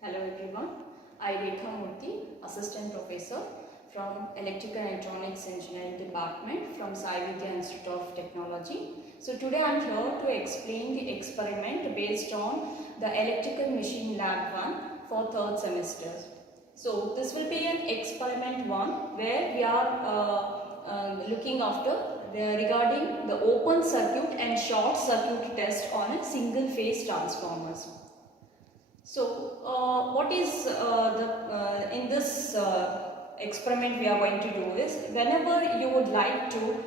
Hello everyone, I Rekha Murthy, Assistant Professor from Electrical and Electronics Engineering Department from Sai Vidya Institute of Technology. So today I am here to explain the experiment based on the Electrical Machine Lab 1 for 3rd semester. So this will be an experiment 1 where we are looking after regarding the open circuit and short circuit test on a single phase transformers. So, what is in this experiment we are going to do is, whenever you would like to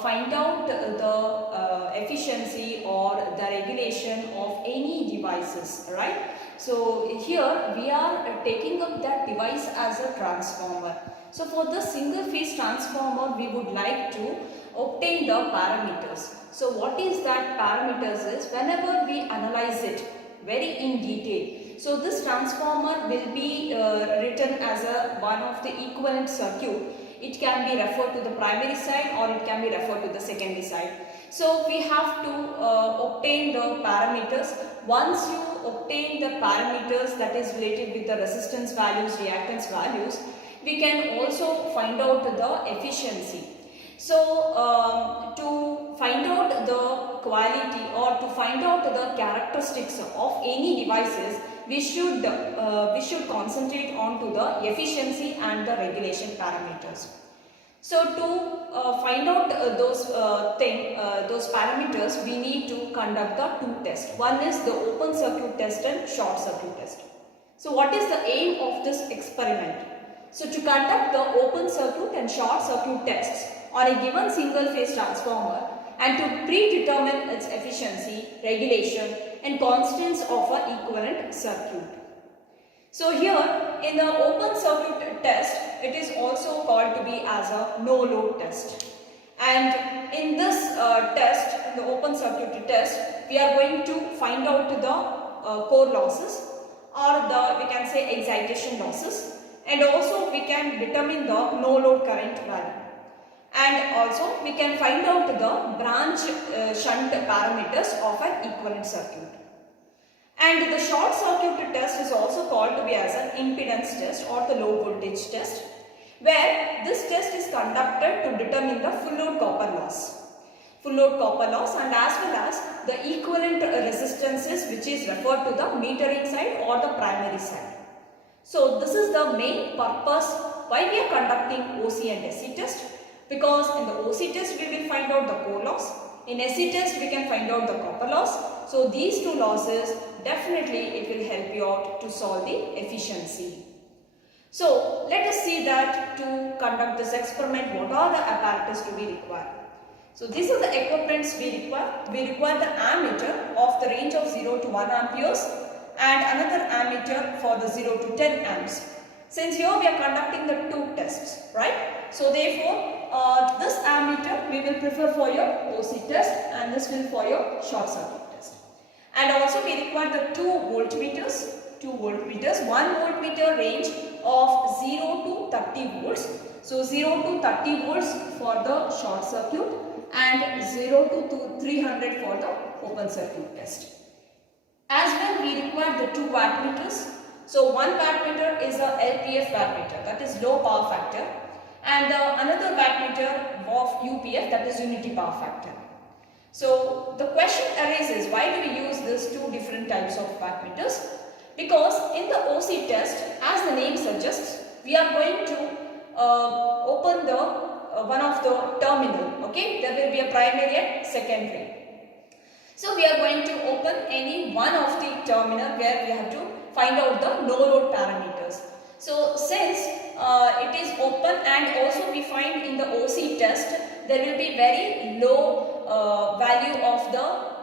find out the efficiency or the regulation of any devices, right? So here we are taking up that device as a transformer. So for the single phase transformer, we would like to obtain the parameters. So what is that parameters is, whenever we analyze it very in detail. So this transformer will be written as one of the equivalent circuit. It can be referred to the primary side or it can be referred to the secondary side. So we have to obtain the parameters. Once you obtain the parameters that is related with the resistance values, reactance values, we can also find out the efficiency. So to find out the quality or to find out the characteristics of any devices, we should concentrate on to the efficiency and the regulation parameters. So to find out those parameters, we need to conduct the two tests. One is the open circuit test and short circuit test. So what is the aim of this experiment? So to conduct the open circuit and short circuit tests on a given single phase transformer and to predetermine its efficiency, regulation and constants of an equivalent circuit. So here in the open circuit test, it is also called to be as a no load test. And in this test, the open circuit test, we are going to find out the core losses or the, we can say, excitation losses, and also we can determine the no load current value. And also we can find out the branch shunt parameters of an equivalent circuit. And the short circuit test is also called to be as an impedance test or the low voltage test, where this test is conducted to determine the full load copper loss. Full load copper loss and as well as the equivalent resistances which is referred to the metering side or the primary side. So this is the main purpose why we are conducting OC and SC test, because in the OC test we will find out the core loss, in SC test we can find out the copper loss. So these two losses, definitely it will help you out to solve the efficiency. So let us see that to conduct this experiment, what are the apparatus to be required. So these are the equipments we require. We require the ammeter of the range of 0 to 1 amperes and another ammeter for the 0 to 10 amps. Since here we are conducting the two tests, right? So therefore, this ammeter we will prefer for your OC test and this will for your short circuit test. And also we require the two voltmeters. 1 voltmeter range of 0 to 30 volts. So 0 to 30 volts for the short circuit and 0 to 300 for the open circuit test. As well we require the two wattmeters. So one wattmeter is a LPF wattmeter, that is low power factor, and another wattmeter of UPF, that is unity power factor. So the question arises, why do we use these two different types of wattmeters? Because in the OC test, as the name suggests, we are going to open the one of the terminal. Okay, there will be a primary and secondary. So we are going to open any one of the terminal where we have to find out the no load parameters. So since it is open and also we find in the OC test there will be very low value of the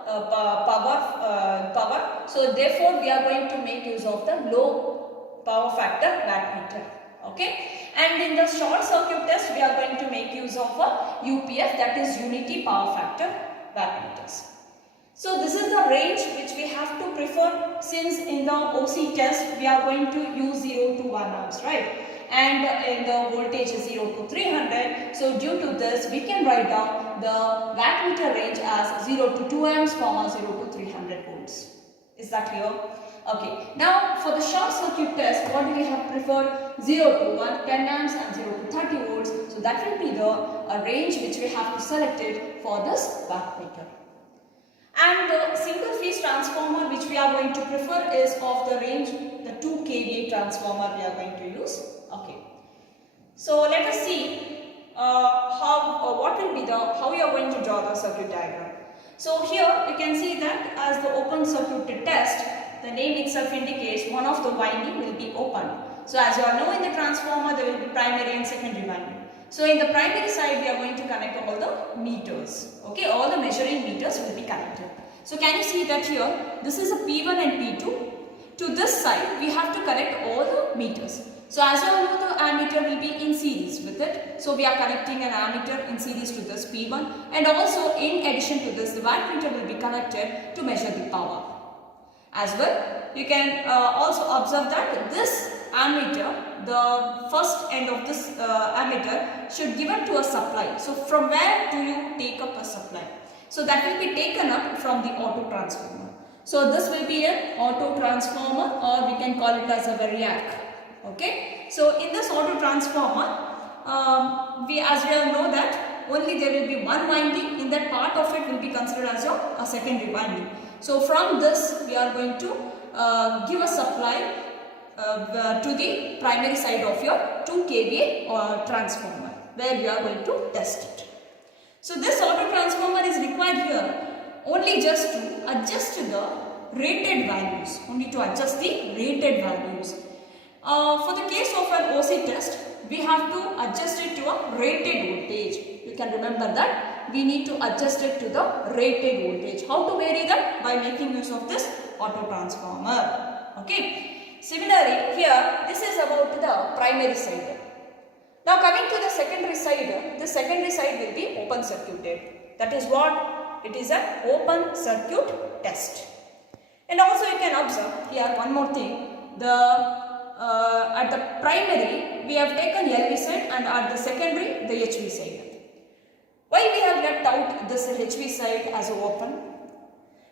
power. So therefore we are going to make use of the low power factor wattmeter. Okay, and in the short circuit test we are going to make use of a UPF, that is unity power factor wattmeters. So this is the range which we have to prefer, since in the OC test we are going to use 0 to 1 amps, right? And in the voltage is 0 to 300. So due to this we can write down the wattmeter range as 0 to 2 amps, 0 to 300 volts. Is that clear? Okay, now for the short circuit test, what do we have preferred? 0 to 1, 10 amps and 0 to 30 volts. So that will be the range which we have to select it for this wattmeter. And the single phase transformer which we are going to prefer is of the range, the 2 kVA transformer we are going to use. Okay. So let us see how we are going to draw the circuit diagram. So here you can see that as the open circuit test, the name itself indicates one of the winding will be open. So as you all know, in the transformer there will be primary and secondary winding. So in the primary side we are going to connect all the meters. Okay, all the measuring meters will be connected. So can you see that here, this is a P1 and P2. To this side we have to connect all the meters. So as you all know, the ammeter will be in series with it. So we are connecting an ammeter in series to this P1, and also in addition to this, the wattmeter will be connected to measure the power. As well, you can also observe that this ammeter, the first end of this ammeter should give it to a supply. So from where do you take up a supply? So that will be taken up from the auto transformer. So this will be an auto transformer, or we can call it as a variac. Okay. So in this auto transformer, as we all know that only there will be one winding. In that part of it will be considered as a secondary winding. So from this we are going to give a supply to the primary side of your 2 kVA transformer, where we are going to test it. So this auto transformer is required here only just to adjust the rated values, for the case of an OC test, we have to adjust it to a rated voltage. You can remember that we need to adjust it to the rated voltage. How to vary that? By making use of this auto transformer. Okay. Similarly, here this is about the primary side. Now coming to the secondary side, the secondary side will be open circuited. That is what? It is an open circuit test. And also you can observe here one more thing. At the primary we have taken LV side, and at the secondary the HV side. Why we have left out this HV side as open?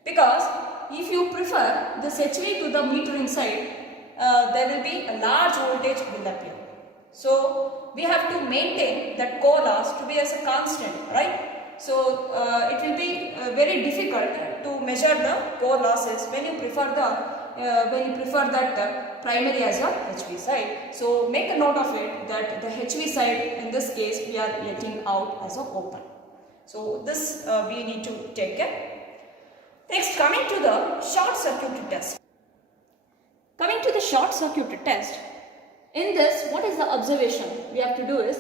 Because if you prefer this HV to the metering side, there will be a large voltage will appear. So we have to maintain that core loss to be as a constant, right? So it will be very difficult to measure the core losses when you prefer that primary as a HV side. So make a note of it that the HV side in this case we are letting out as a open. So this we need to take care. Next, coming to the short circuit test. Coming to the short circuit test, in this what is the observation we have to do is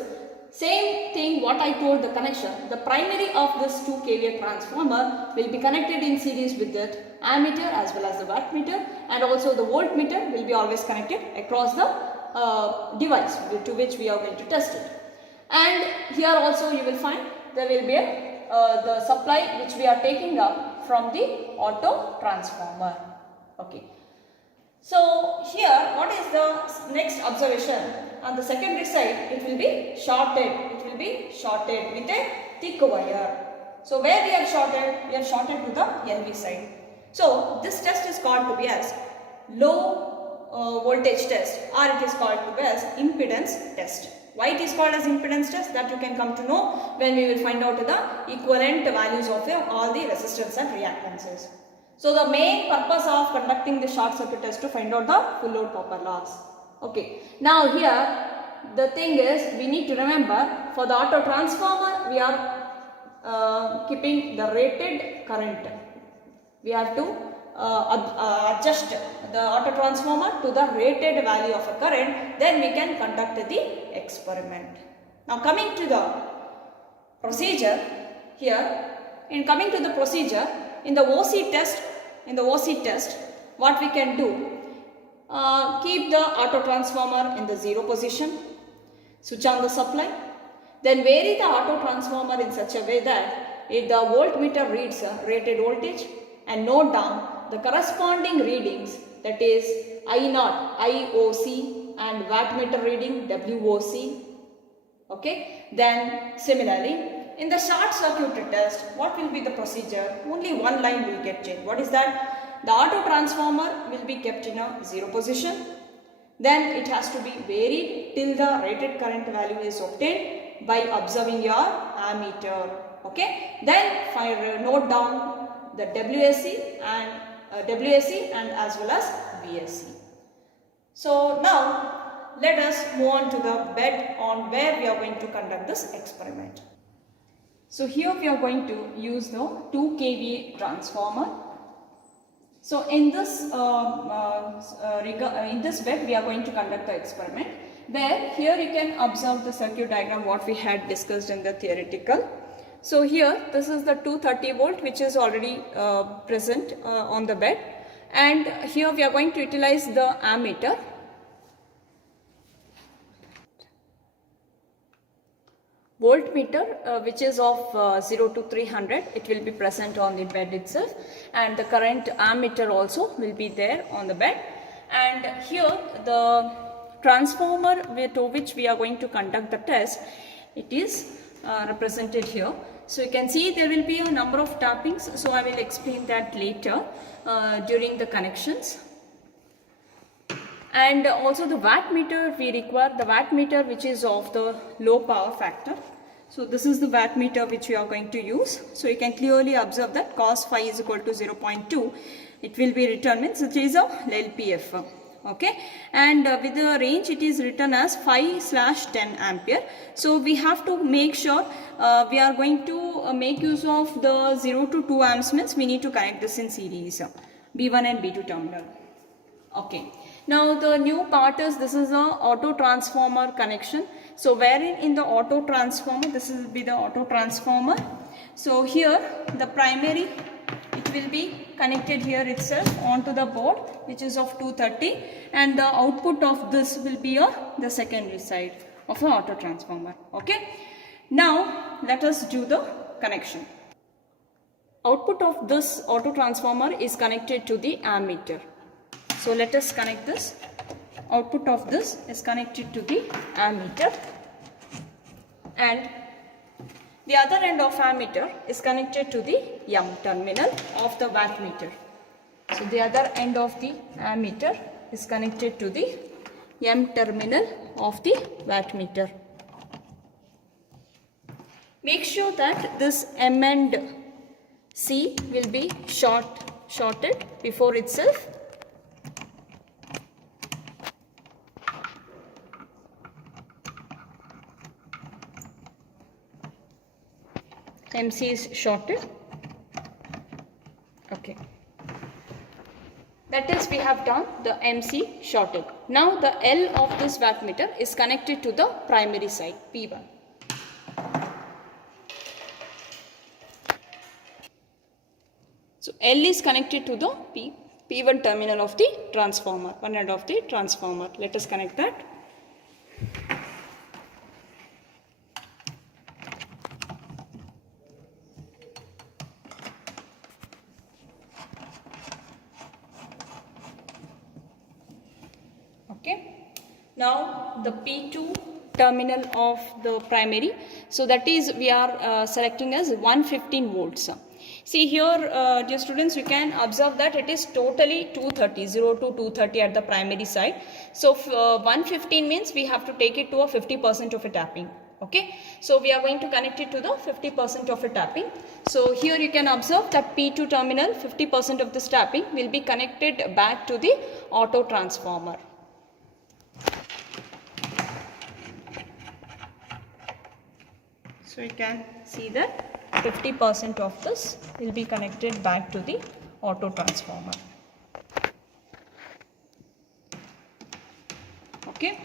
same thing what I told the connection. The primary of this 2 kVA transformer will be connected in series with that ammeter as well as the wattmeter, and also the voltmeter will be always connected across the device to which we are going to test it. And here also you will find there will be the supply which we are taking up from the auto transformer. Okay. So here what is the next observation? On the secondary side it will be shorted. It will be shorted with a thick wire. So where we have shorted? We have shorted to the LV side. So this test is called to be as low voltage test, or it is called to be as impedance test. Why it is called as impedance test? That you can come to know when we will find out the equivalent values of all the resistance and reactances. So the main purpose of conducting the short circuit test to find out the full load copper loss. Okay. Now here the thing is we need to remember for the auto transformer we are keeping the rated current. We have to adjust the auto transformer to the rated value of a current, then we can conduct the experiment. Now coming to the procedure here, in coming to the procedure in the OC test, what we can do, keep the auto transformer in the 0 position, switch on the supply, then vary the auto transformer in such a way that if the voltmeter reads a rated voltage, and note down the corresponding readings, that is I0, IOC, and wattmeter reading WOC. Okay. Then similarly in the short circuit test, what will be the procedure? Only one line will get changed. What is that? the auto transformer will be kept in a 0 position. Then it has to be varied till the rated current value is obtained by observing your ammeter. Okay. Then note down the WSC and as well as VSC. So now let us move on to the bed on where we are going to conduct this experiment. So here we are going to use the 2 kVA transformer. So in this bed we are going to conduct the experiment, where here you can observe the circuit diagram what we had discussed in the theoretical. So here this is the 230 volt which is already present on the bed, and here we are going to utilize the ammeter. Voltmeter which is of 0 to 300, it will be present on the bed itself, and the current ammeter also will be there on the bed. And here the transformer to which we are going to conduct the test, it is represented here. So you can see there will be a number of tappings, so I will explain that later during the connections. And also the wattmeter, we require the wattmeter which is of the low power factor. So this is the wattmeter which we are going to use. So you can clearly observe that cos phi is equal to 0.2. It will be written, means it is a LPF. Okay, and with the range it is written as 5/10 ampere. So we have to make sure we are going to make use of the 0 to 2 amps, means we need to connect this in series, B1 and B2 terminal. Okay. Now the new part is, this is a auto transformer connection. So wherein in the auto transformer, this will be the auto transformer. So here the primary, it will be connected here itself onto the board which is of 230, and the output of this will be the secondary side of the auto transformer. Okay. Now let us do the connection. Output of this auto transformer is connected to the ammeter. So let us connect this. Output of this is connected to the ammeter, and the other end of ammeter is connected to the M terminal of the wattmeter. So the other end of the ammeter is connected to the M terminal of the wattmeter. Make sure that this M and C will be shorted before itself. MC is shorted. Okay. That is, we have done the MC shorted. Now the L of this wattmeter is connected to the primary side, P1. So L is connected to the P1 terminal of the transformer, one end of the transformer. Let us connect that. Okay. Now the P2 terminal of the primary. So that is, we are selecting as 115 volts. See here, dear students, you can observe that it is totally 230, 0 to 230 at the primary side. So 115 means we have to take it to a 50% of a tapping. Okay, so we are going to connect it to the 50% of a tapping. So here you can observe that P2 terminal, 50% of this tapping will be connected back to the auto transformer. So you can see that 50% of this will be connected back to the auto transformer. Okay.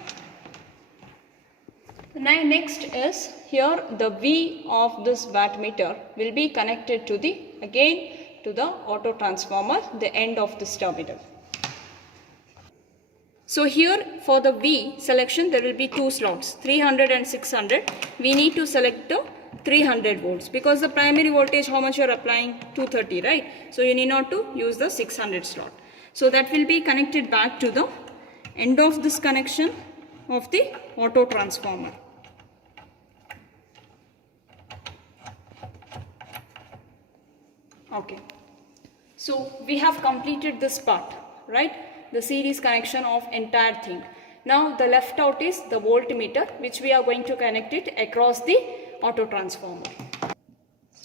Now next is, here the V of this wattmeter will be connected to the, again to the auto transformer, the end of this terminal. So here for the V selection there will be two slots, 300 and 600. We need to select the 300 volts because the primary voltage, how much you are applying? 230, right? So you need not to use the 600 slot. So that will be connected back to the end of this connection of the auto transformer. Okay. So we have completed this part, right? The series connection of entire thing. Now the left out is the voltmeter, which we are going to connect it across the auto transformer.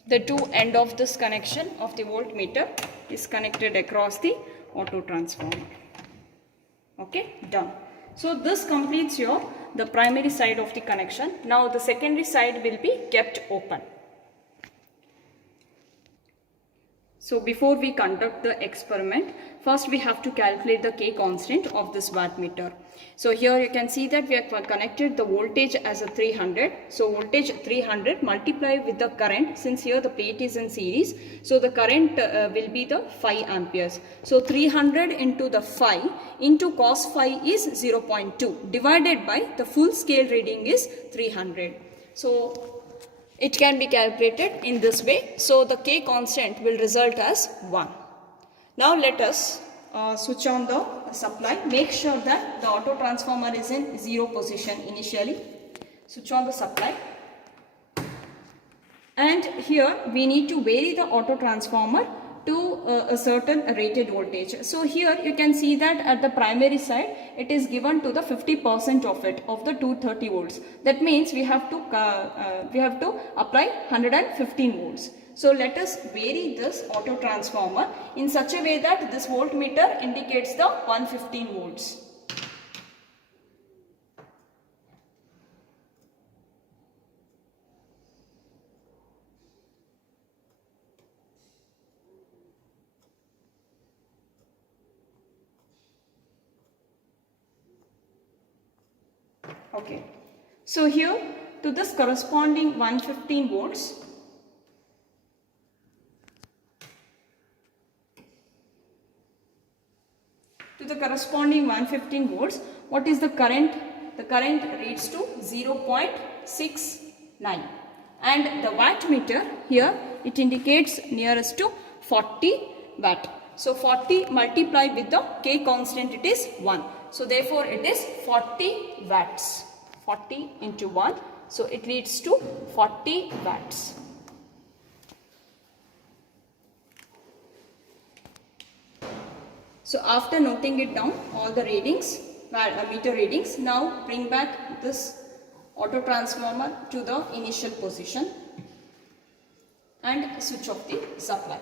The two end of this connection of the voltmeter is connected across the auto transformer. Okay, done. So this completes the primary side of the connection. Now the secondary side will be kept open. So before we conduct the experiment, first we have to calculate the K constant of this wattmeter. So here you can see that we have connected the voltage as a 300. So voltage 300 multiplied with the current, since here the plate is in series. So the current will be the 5 amperes. So 300 into the 5 into cos phi is 0.2 divided by the full scale reading is 300. So it can be calculated in this way. So the K constant will result as 1. Now let us switch on the supply. Make sure that the auto transformer is in 0 position initially. Switch on the supply. And here we need to vary the auto transformer to a certain rated voltage. So here you can see that at the primary side it is given to the 50% of it, of the 230 volts. That means we have to apply 115 volts. So let us vary this auto transformer in such a way that this voltmeter indicates the 115 volts. Okay, so here to this corresponding 115 volts, what is the current? The current reads to 0.69, and the wattmeter here it indicates nearest to 40 watt. So 40 multiplied with the K constant, it is 1. So therefore it is 40 watts. 40 into 1. So it leads to 40 watts. So after noting it down, all the readings, meter readings, now bring back this auto transformer to the initial position and switch off the supply.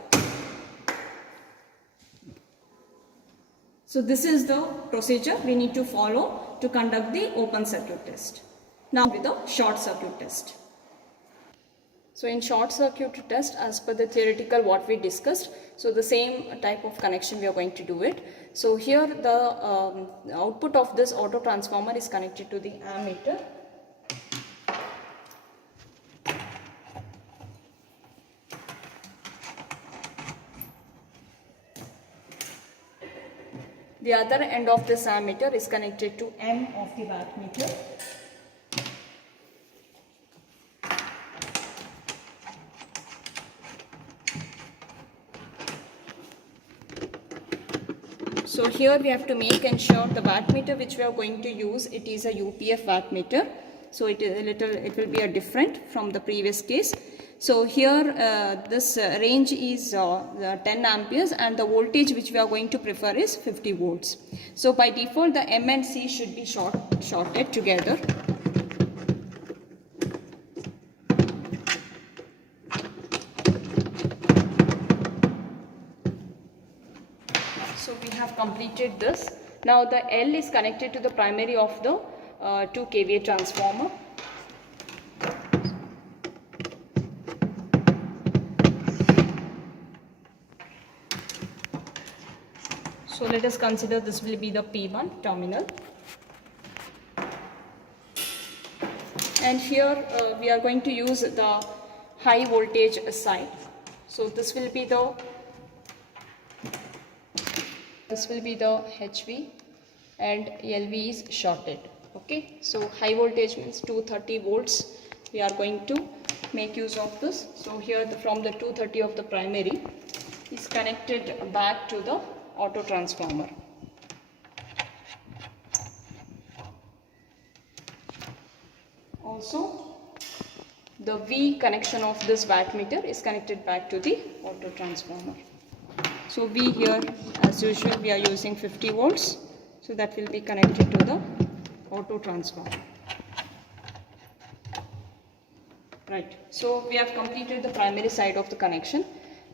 So this is the procedure we need to follow to conduct the open circuit test. Now with the short circuit test. So in short circuit test, as per the theoretical what we discussed, so the same type of connection we are going to do it. So here the output of this auto transformer is connected to the ammeter. The other end of this ammeter is connected to M of the wattmeter. So here we have to make ensure the wattmeter which we are going to use, it is a UPF wattmeter. So it will be a different from the previous case. So here this range is 10 amperes and the voltage which we are going to prefer is 50 volts. So by default the M and C should be shorted together. So we have completed this. Now the L is connected to the primary of the 2 kVA transformer. So let us consider this will be the P1 terminal. And here we are going to use the high voltage side. So this will be the HV and LV is shorted. Okay, so high voltage means 230 volts. We are going to make use of this. So here from the 230 of the primary is connected back to the auto transformer. Also, the V connection of this wattmeter is connected back to the auto transformer. So V here, as usual, we are using 50 volts. So that will be connected to the auto transformer. Right. So we have completed the primary side of the connection.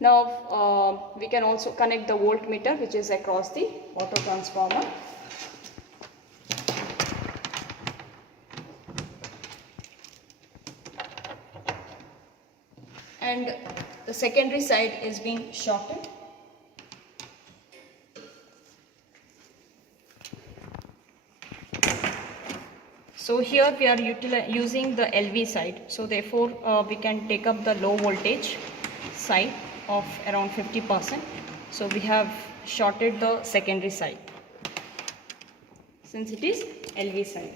Now we can also connect the voltmeter, which is across the auto transformer. And the secondary side is being shorted. So here we are using the LV side. So therefore we can take up the low voltage side of around 50%. So we have shorted the secondary side since it is LV side.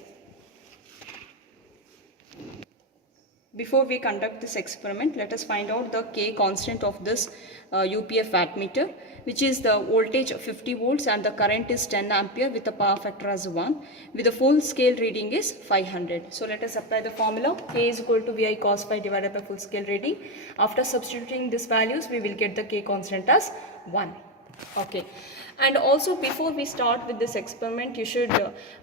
Before we conduct this experiment, let us find out the K constant of this UPF wattmeter, which is the voltage of 50 volts and the current is 10 ampere with a power factor as 1, with the full scale reading is 500. So let us apply the formula. K is equal to VI cos phi divided by full scale reading. After substituting these values, we will get the K constant as 1. Okay. And also, before we start with this experiment, you should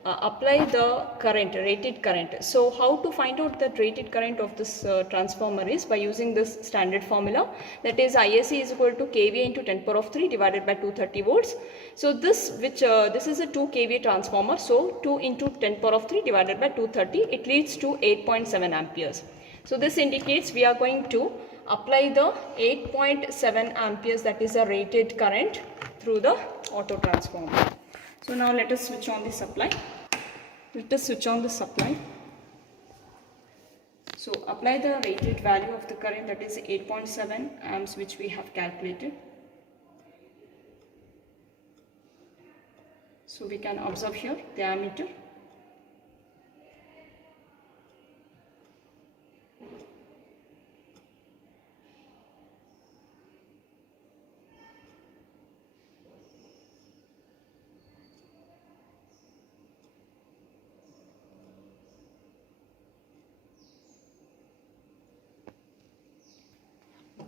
apply the current, rated current. So how to find out the rated current of this transformer is by using this standard formula, that is ISC is equal to kVA into 10 power of 3 divided by 230 volts. So this is a 2 kVA transformer, so 2 into 10 power of 3 divided by 230, it leads to 8.7 amperes. So this indicates we are going to apply the 8.7 amperes, that is a rated current, through the auto transformer. So now let us switch on the supply. So apply the rated value of the current, that is 8.7 amps, which we have calculated. So we can observe here the ammeter.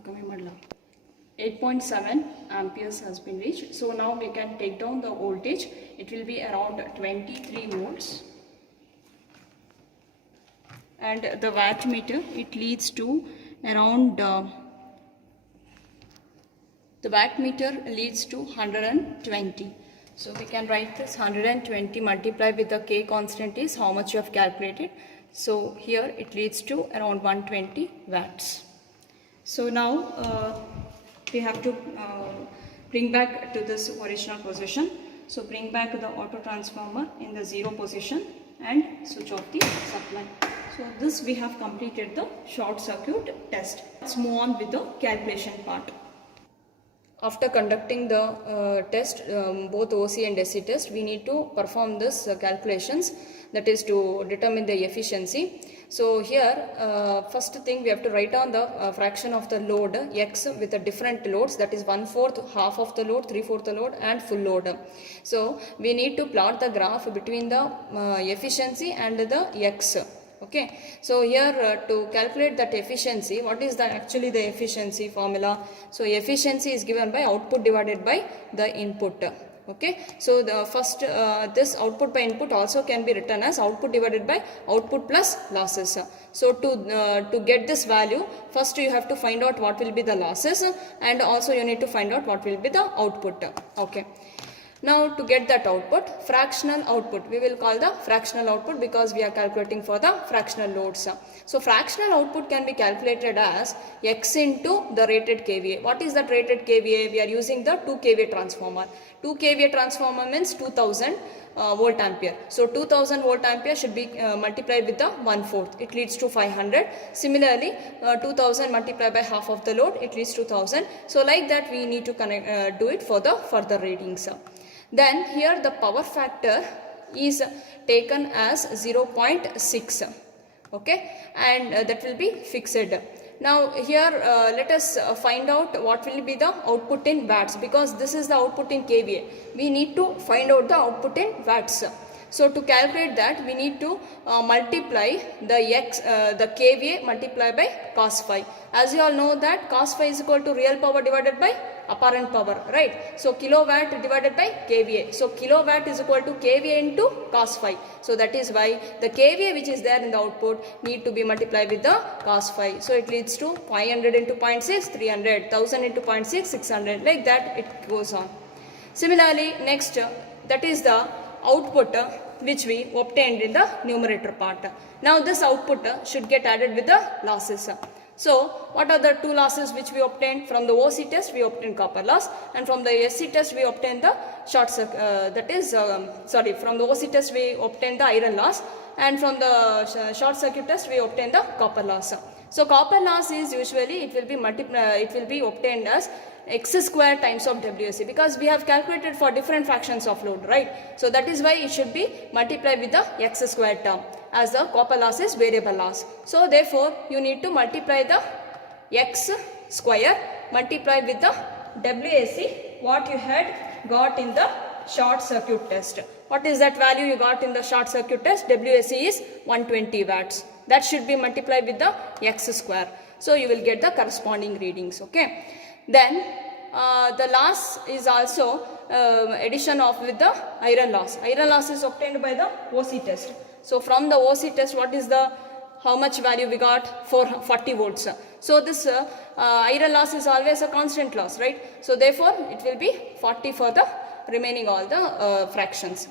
कमी Mandla 8.7 amperes has been reached. So now we can take down the voltage. It will be around 23 volts. And the wattmeter, it leads to around the wattmeter leads to 120. So we can write this 120 multiplied with the K constant is how much you have calculated. So here it leads to around 120 watts. So now we have to bring back to this original position. So bring back the auto transformer in the 0 position and switch off the supply. So this we have completed the short circuit test. Let's move on with the calculation part. After conducting the test, both OC and SC test, we need to perform this calculations, that is to determine the efficiency. So here first thing we have to write down the fraction of the load X with the different loads, that is 1/4, half of the load, 3/4 the load and full load. So we need to plot the graph between the efficiency and the X. Okay, so here to calculate that efficiency, what is actually the efficiency formula? So efficiency is given by output divided by the input. Okay, so the first this output by input also can be written as output divided by output plus losses. So to get this value, first you have to find out what will be the losses, and also you need to find out what will be the output. Okay. Now to get that output, fractional output, we will call the fractional output because we are calculating for the fractional loads. So fractional output can be calculated as X into the rated kVA. What is that rated kVA? We are using the 2 kVA transformer. 2 kVA transformer means 2000 volt ampere. So 2000 volt ampere should be multiplied with the 1/4. It leads to 500. Similarly, 2000 multiplied by half of the load, it leads to 1000. So like that we need to do it for the further readings. Then here the power factor is taken as 0.6. Okay, and that will be fixed. Now here let us find out what will be the output in watts, because this is the output in kVA. We need to find out the output in watts. So to calculate that, we need to multiply the kVA multiply by cos phi. As you all know that cos phi is equal to real power divided by apparent power, right? So kilowatt divided by kVA. So kilowatt is equal to kVA into cos phi. So that is why the kVA which is there in the output need to be multiplied with the cos phi. So it leads to 500 into 0.6, 300, 1000 into 0.6, 600, like that it goes on. Similarly, next that is the output which we obtained in the numerator part. Now this output should get added with the losses. So what are the two losses which we obtained? From the OC test we obtained copper loss, and from the SC test we obtained the from the OC test we obtained the iron loss, and from the short circuit test we obtained the copper loss. So copper loss is usually it will be obtained as x square times of WSC, because we have calculated for different fractions of load, right? So that is why it should be multiplied with the x square term, as the copper loss is variable loss. So therefore you need to multiply the x square multiply with the WSC what you had got in the short circuit test. What is that value you got in the short circuit test? WSC is 120 watts. That should be multiplied with the x square. So you will get the corresponding readings, okay? Then the loss is also addition of with the iron loss. Iron loss is obtained by the OC test. So from the OC test, what is the how much value we got? For 40 volts. So this iron loss is always a constant loss, right? So therefore it will be 40 for the remaining all the fractions.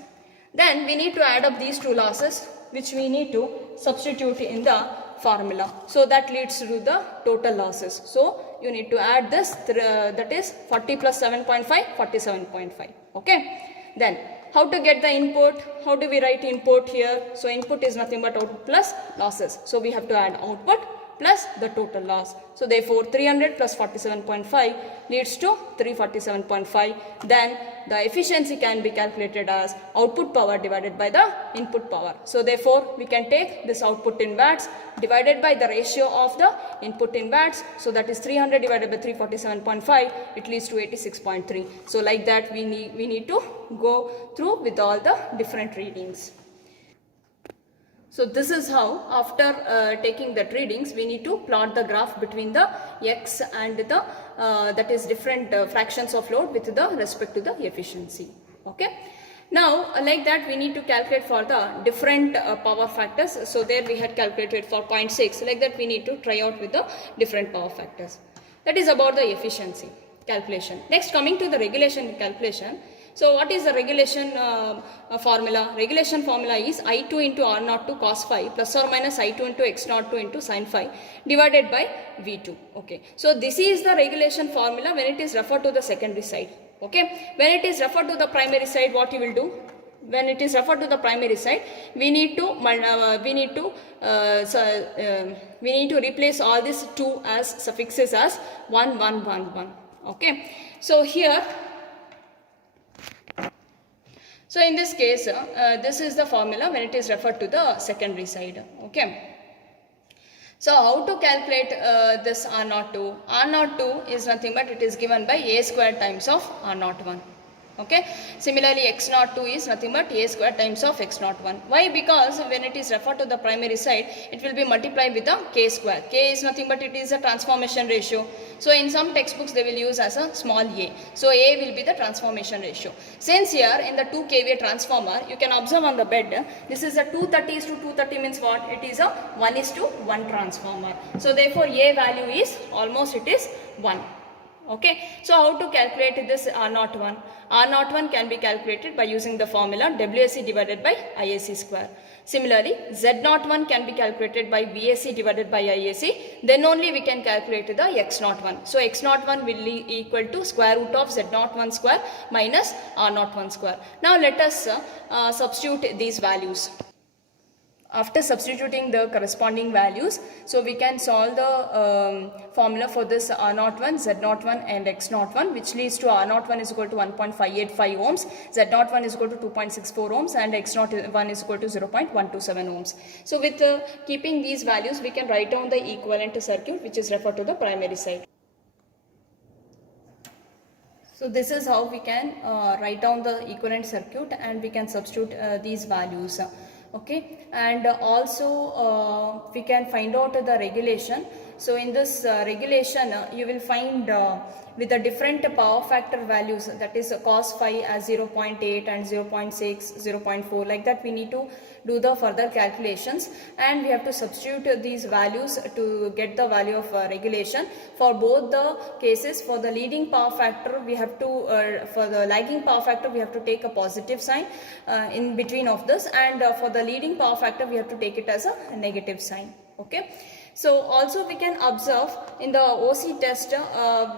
Then we need to add up these two losses, which we need to substitute in the formula. So that leads to the total losses. So you need to add this, that is 40 plus 7.5, 47.5. Okay. Then how to get the input? How do we write input here? So input is nothing but output plus losses. So we have to add output plus the total loss. So therefore 300 plus 47.5 leads to 347.5. Then the efficiency can be calculated as output power divided by the input power. So therefore we can take this output in watts divided by the ratio of the input in watts. So that is 300 divided by 347.5. It leads to 86.3. So like that we need to go through with all the different readings. So this is how, after taking that readings, we need to plot the graph between the x and the that is different fractions of load with the respect to the efficiency. Okay. Now like that we need to calculate for the different power factors. So there we had calculated for 0.6. Like that we need to try out with the different power factors. That is about the efficiency calculation. Next, coming to the regulation calculation. So what is the regulation formula? Regulation formula is I2 into R02 cos phi plus or minus I2 into X02 into sin phi divided by V2. Okay. So this is the regulation formula when it is referred to the secondary side. Okay. When it is referred to the primary side, what you will do? When it is referred to the primary side, we need to replace all these 2 as suffixes as 1, 1, 1, 1. Okay. So here. So in this case, this is the formula when it is referred to the secondary side. Okay. So how to calculate this R02? R02 is nothing but it is given by A square times of R01. Okay. Similarly, X02 is nothing but A square times of X01. Why? Because when it is referred to the primary side, it will be multiplied with the K square. K is nothing but it is a transformation ratio. So in some textbooks they will use as a small a. So a will be the transformation ratio. Since here in the 2 kVA transformer, you can observe on the bed, this is a 230 is to 230 means what? It is a 1 is to 1 transformer. So therefore a value is almost it is 1. Okay. So how to calculate this R01? R01 can be calculated by using the formula WSC divided by IAC square. Similarly, Z01 can be calculated by VAC divided by IAC. Then only we can calculate the X01. So X01 will be equal to square root of Z01 square minus R01 square. Now let us substitute these values. After substituting the corresponding values, so we can solve the formula for this R01, Z01 and X01, which leads to R01 is equal to 1.585 ohms, Z01 is equal to 2.64 ohms and X01 is equal to 0.127 ohms. So with keeping these values, we can write down the equivalent circuit which is referred to the primary side. So this is how we can write down the equivalent circuit, and we can substitute these values. Okay, and also we can find out the regulation. So in this regulation, you will find with the different power factor values, that is cos phi as 0.8 and 0.6, 0.4, like that we need to do the further calculations, and we have to substitute these values to get the value of regulation. For both the cases, for the leading power factor we have to, for the lagging power factor we have to take a positive sign in between of this, and for the leading power factor we have to take it as a negative sign. Okay. So also we can observe in the OC test,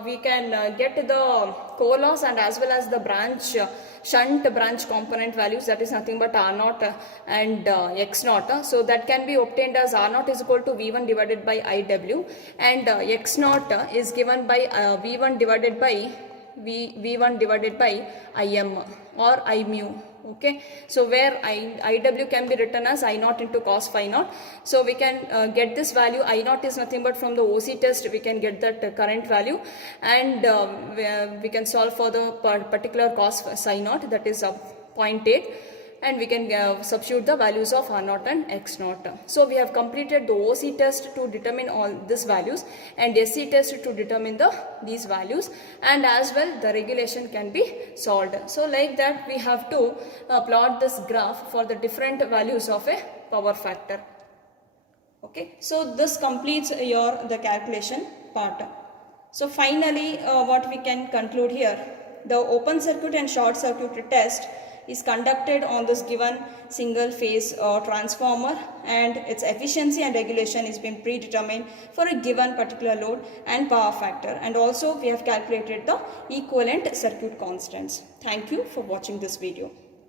we can get the core loss and as well as the branch shunt branch component values, that is nothing but R0 and X0. So that can be obtained as R0 is equal to V1 divided by IW, and X0 is given by V1 divided by V1 divided by IM or I mu. Okay, so where IW can be written as I0 into cos phi naught. So we can get this value. I0 is nothing but from the OC test we can get that current value, and we can solve for the particular cos psi naught, that is 0.8, and we can substitute the values of R0 and X0. So we have completed the OC test to determine all these values, and SC test to determine these values, and as well the regulation can be solved. So like that we have to plot this graph for the different values of a power factor. Okay, so this completes the calculation part. So finally what we can conclude here, the open circuit and short circuit test is conducted on this given single phase transformer, and its efficiency and regulation is been predetermined for a given particular load and power factor, and also we have calculated the equivalent circuit constants. Thank you for watching this video.